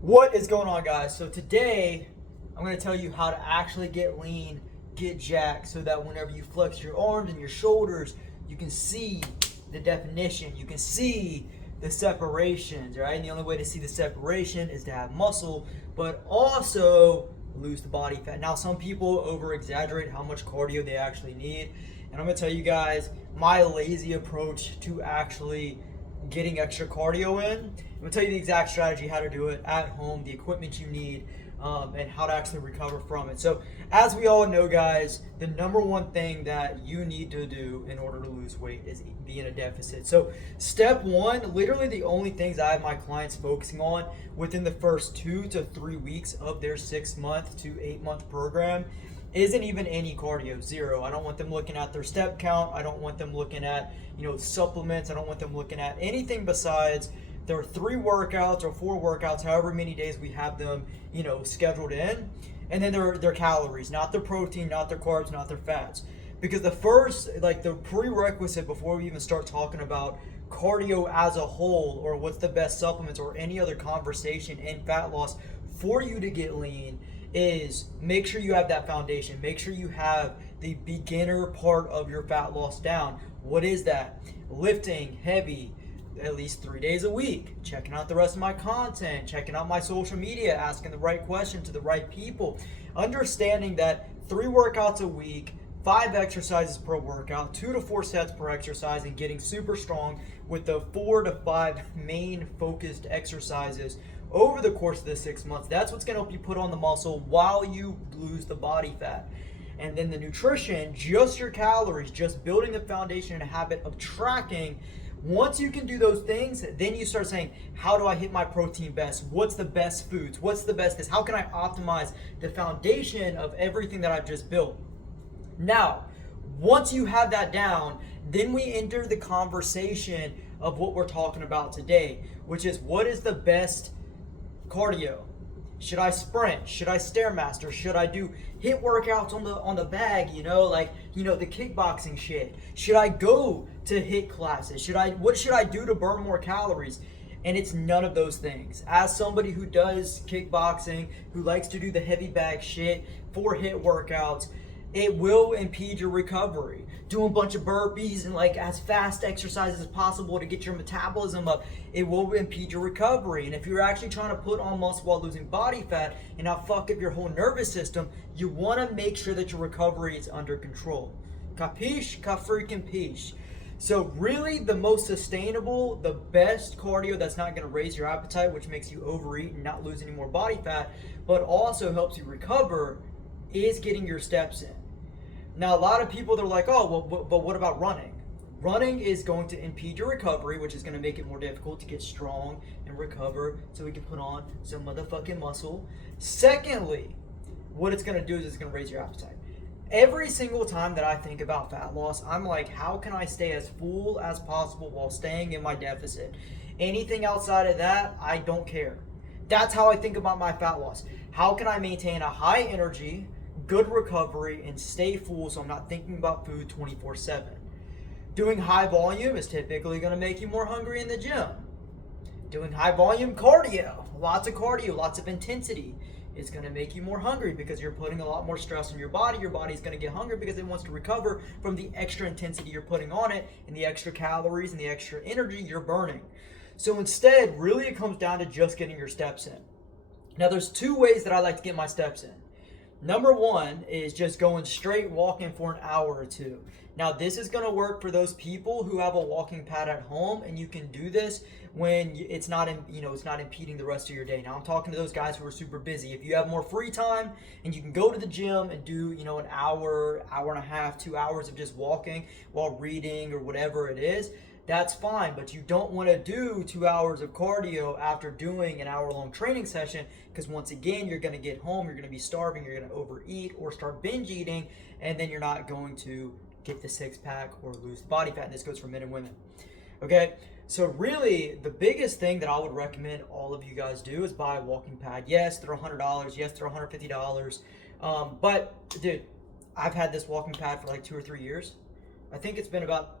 What is going on, guys? So today I'm going to tell you how to actually get lean, get jacked, so that whenever you flex your arms and your shoulders, you can see the definition, you can see the separations, right? And the only way to see the separation is to have muscle, but also lose the body fat. Now, some people over exaggerate how much cardio they actually need, and I'm going to tell you guys my lazy approach to actually getting extra cardio in. I'm gonna tell you the exact strategy, how to do it at home, the equipment you need, and how to actually recover from it. So, as we all know, guys, the number one thing that you need to do in order to lose weight is be in a deficit. So, step one, literally the only things I have my clients focusing on within the first 2 to 3 weeks of their 6 month to 8 month program isn't even any cardio, zero. I don't want them looking at their step count. I don't want them looking at, supplements. I don't want them looking at anything besides their 3 workouts or 4 workouts, however many days we have them, scheduled in. And then their calories, not their protein, not their carbs, not their fats. Because the prerequisite before we even start talking about cardio as a whole or what's the best supplements or any other conversation in fat loss for you to get lean is make sure you have that foundation. Make sure you have the beginner part of your fat loss down. What is that? Lifting heavy at least 3 days a week, checking out the rest of my content, checking out my social media, asking the right question to the right people, understanding that 3 workouts a week, 5 exercises per workout, 2 to 4 sets per exercise, and getting super strong with the 4 to 5 main focused exercises over the course of the 6 months. That's what's going to help you put on the muscle while you lose the body fat. And then the nutrition, just your calories, just building the foundation and a habit of tracking. Once you can do those things, then you start saying, how do I hit my protein best? What's the best foods? What's the best this? How can I optimize the foundation of everything that I've just built? Now, once you have that down, then we enter the conversation of what we're talking about today, which is what is the best cardio? Should I sprint? Should I stairmaster? Should I do hit workouts on the bag? The kickboxing shit. Should I go to hit classes? What should I do to burn more calories? And it's none of those things. As somebody who does kickboxing, who likes to do the heavy bag shit for hit workouts, it will impede your recovery. Doing a bunch of burpees and as fast exercises as possible to get your metabolism up, it will impede your recovery. And if you're actually trying to put on muscle while losing body fat and not fuck up your whole nervous system, you want to make sure that your recovery is under control. Capiche? Ka-freaking piche. So really the most sustainable, the best cardio that's not going to raise your appetite, which makes you overeat and not lose any more body fat, but also helps you recover, is getting your steps in. Now, a lot of people, they're like, oh, well, but what about running? Running is going to impede your recovery, which is going to make it more difficult to get strong and recover so we can put on some motherfucking muscle. Secondly, what it's going to do is it's going to raise your appetite. Every single time that I think about fat loss, I'm like, how can I stay as full as possible while staying in my deficit? Anything outside of that, I don't care. That's how I think about my fat loss. How can I maintain a high energy, good recovery, and stay full so I'm not thinking about food 24/7? Doing high volume is typically going to make you more hungry in the gym. Doing high volume cardio, lots of intensity, is going to make you more hungry because you're putting a lot more stress on your body. Your body's going to get hungry because it wants to recover from the extra intensity you're putting on it and the extra calories and the extra energy you're burning. So instead, really it comes down to just getting your steps in. Now, there's 2 ways that I like to get my steps in. Number 1 is just going straight walking for an hour or 2. Now, this is going to work for those people who have a walking pad at home, and you can do this when it's not impeding the rest of your day. Now, I'm talking to those guys who are super busy. If you have more free time and you can go to the gym and do, an hour, hour and a half, 2 hours of just walking while reading or whatever it is, that's fine, but you don't want to do 2 hours of cardio after doing an hour-long training session, because once again, you're going to get home, you're going to be starving, you're going to overeat or start binge eating, and then you're not going to get the 6-pack or lose body fat. And this goes for men and women. Okay, so really, the biggest thing that I would recommend all of you guys do is buy a walking pad. Yes, they're $100. Yes, they're $150. But, dude, I've had this walking pad for 2 or 3 years. I think it's been about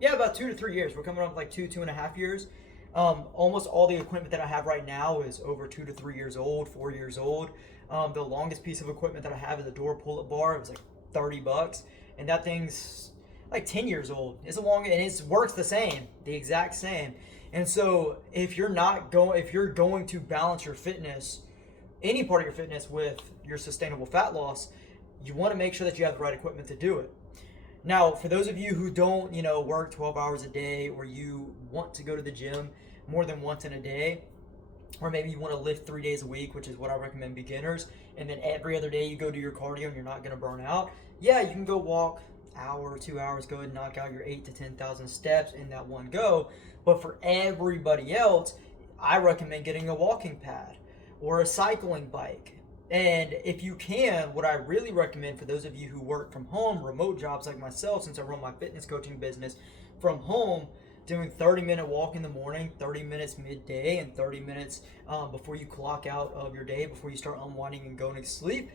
2 to 3 years. We're coming up 2.5 years. Almost all the equipment that I have right now is over 2 to 3 years old, 4 years old. The longest piece of equipment that I have is a door pull-up bar. It was like $30, and that thing's like 10 years old. It's a long, and it works the same, the exact same. And so if you're going to balance your fitness, any part of your fitness with your sustainable fat loss, you want to make sure that you have the right equipment to do it. Now, for those of you who don't, work 12 hours a day, or you want to go to the gym more than once in a day, or maybe you want to lift 3 days a week, which is what I recommend beginners, and then every other day you go do your cardio and you're not going to burn out, yeah, you can go walk hour, 2 hours, go ahead and knock out your 8 to 10,000 steps in that one go. But for everybody else, I recommend getting a walking pad or a cycling bike. And if you can, what I really recommend for those of you who work from home, remote jobs like myself, since I run my fitness coaching business from home, doing 30-minute walk in the morning, 30 minutes midday, and 30 minutes before you clock out of your day, before you start unwinding and going to sleep.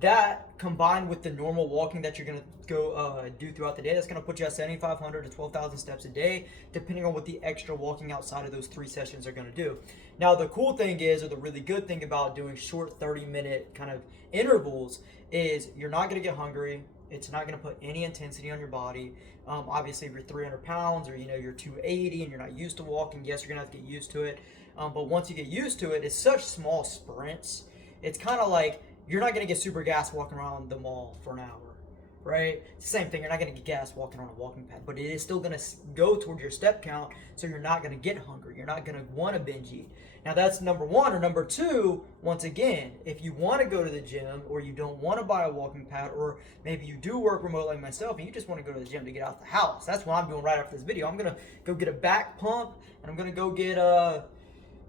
That combined with the normal walking that you're going to go do throughout the day, that's going to put you at 7,500 to 12,000 steps a day, depending on what the extra walking outside of those 3 sessions are going to do. Now, the cool thing is, or the really good thing about doing short 30-minute kind of intervals is you're not going to get hungry. It's not going to put any intensity on your body. Obviously, if you're 300 pounds or you're 280 and you're not used to walking, yes, you're going to have to get used to it. But once you get used to it, it's such small sprints. It's kind of like you're not going to get super gas walking around the mall for an hour, right? It's the same thing. You're not going to get gas walking on a walking pad, but it is still going to go toward your step count, so you're not going to get hungry. You're not going to want to binge eat. Now, that's number one. Or number two, once again, if you want to go to the gym or you don't want to buy a walking pad, or maybe you do work remote like myself and you just want to go to the gym to get out the house, that's what I'm doing right after this video. I'm going to go get a back pump, and I'm going to go get I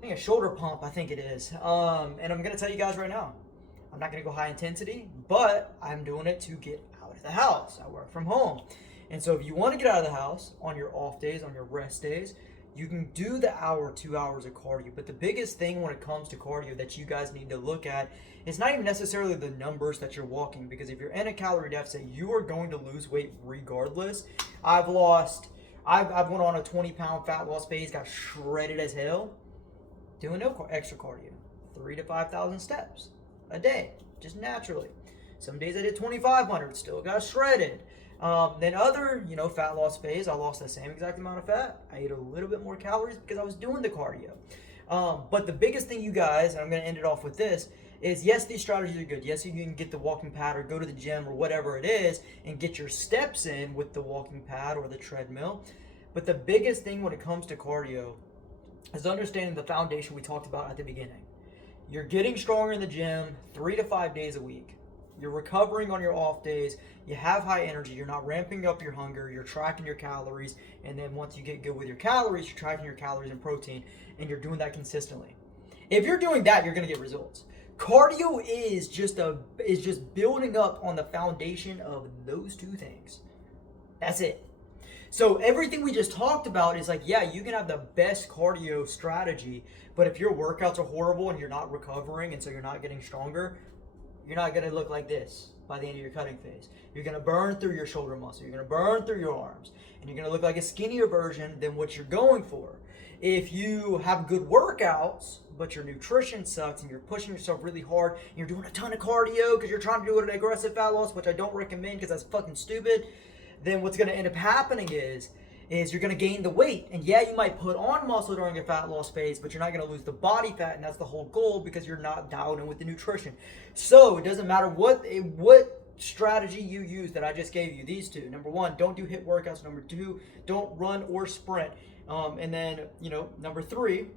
think a shoulder pump, I think it is. And I'm going to tell you guys right now, I'm not going to go high intensity, but I'm doing it to get out of the house. I work from home. And so if you want to get out of the house on your off days, on your rest days, you can do the hour, 2 hours of cardio. But the biggest thing when it comes to cardio that you guys need to look at is not even necessarily the numbers that you're walking, because if you're in a calorie deficit, you are going to lose weight regardless. I've went on a 20-pound fat loss phase, got shredded as hell, doing no extra cardio, 3,000 to 5,000 steps a day, just naturally. Some days I did 2,500, still got shredded. Then other, fat loss phase, I lost the same exact amount of fat. I ate a little bit more calories because I was doing the cardio. But the biggest thing, you guys, and I'm going to end it off with this, is yes, these strategies are good. Yes, you can get the walking pad or go to the gym or whatever it is and get your steps in with the walking pad or the treadmill. But the biggest thing when it comes to cardio is understanding the foundation we talked about at the beginning. You're getting stronger in the gym 3 to 5 days a week. You're recovering on your off days. You have high energy. You're not ramping up your hunger. You're tracking your calories. And then once you get good with your calories, you're tracking your calories and protein. And you're doing that consistently. If you're doing that, you're going to get results. Cardio is just building up on the foundation of those two things. That's it. So everything we just talked about is like, yeah, you can have the best cardio strategy, but if your workouts are horrible and you're not recovering and so you're not getting stronger, you're not going to look like this by the end of your cutting phase. You're going to burn through your shoulder muscle. You're going to burn through your arms. And you're going to look like a skinnier version than what you're going for. If you have good workouts, but your nutrition sucks and you're pushing yourself really hard, and you're doing a ton of cardio because you're trying to do an aggressive fat loss, which I don't recommend because that's fucking stupid, then what's going to end up happening is you're going to gain the weight. And yeah, you might put on muscle during your fat loss phase, but you're not going to lose the body fat, and that's the whole goal because you're not dialed in with the nutrition. So it doesn't matter what strategy you use that I just gave you, these two. Number one, don't do HIIT workouts. Number two, don't run or sprint. And then, number three,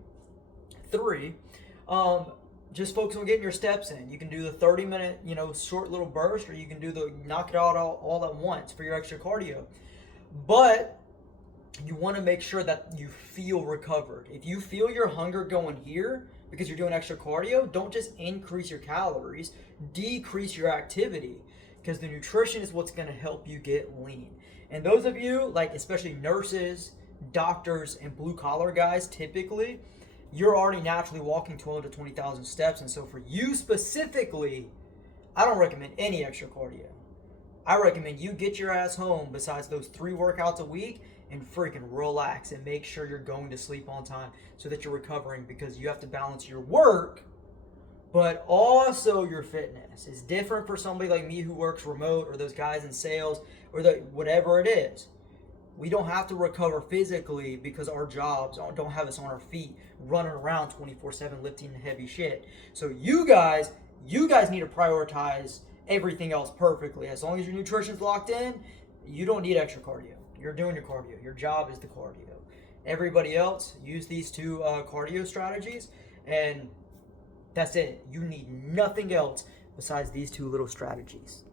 just focus on getting your steps in. You can do the 30-minute, short little burst, or you can do the knock it out all at once for your extra cardio. But you want to make sure that you feel recovered. If you feel your hunger going here because you're doing extra cardio, don't just increase your calories, decrease your activity, because the nutrition is what's going to help you get lean. And those of you, like especially nurses, doctors, and blue-collar guys, typically, you're already naturally walking 12 to 20,000 steps. And so for you specifically, I don't recommend any extra cardio. I recommend you get your ass home besides those 3 workouts a week and freaking relax and make sure you're going to sleep on time so that you're recovering, because you have to balance your work but also your fitness. Is different for somebody like me who works remote, or those guys in sales, or whatever it is. We don't have to recover physically because our jobs don't have us on our feet running around 24/7 lifting heavy shit. So you guys need to prioritize everything else perfectly. As long as your nutrition's locked in, you don't need extra cardio. You're doing your cardio. Your job is the cardio. Everybody else, use these two cardio strategies, and that's it. You need nothing else besides these two little strategies.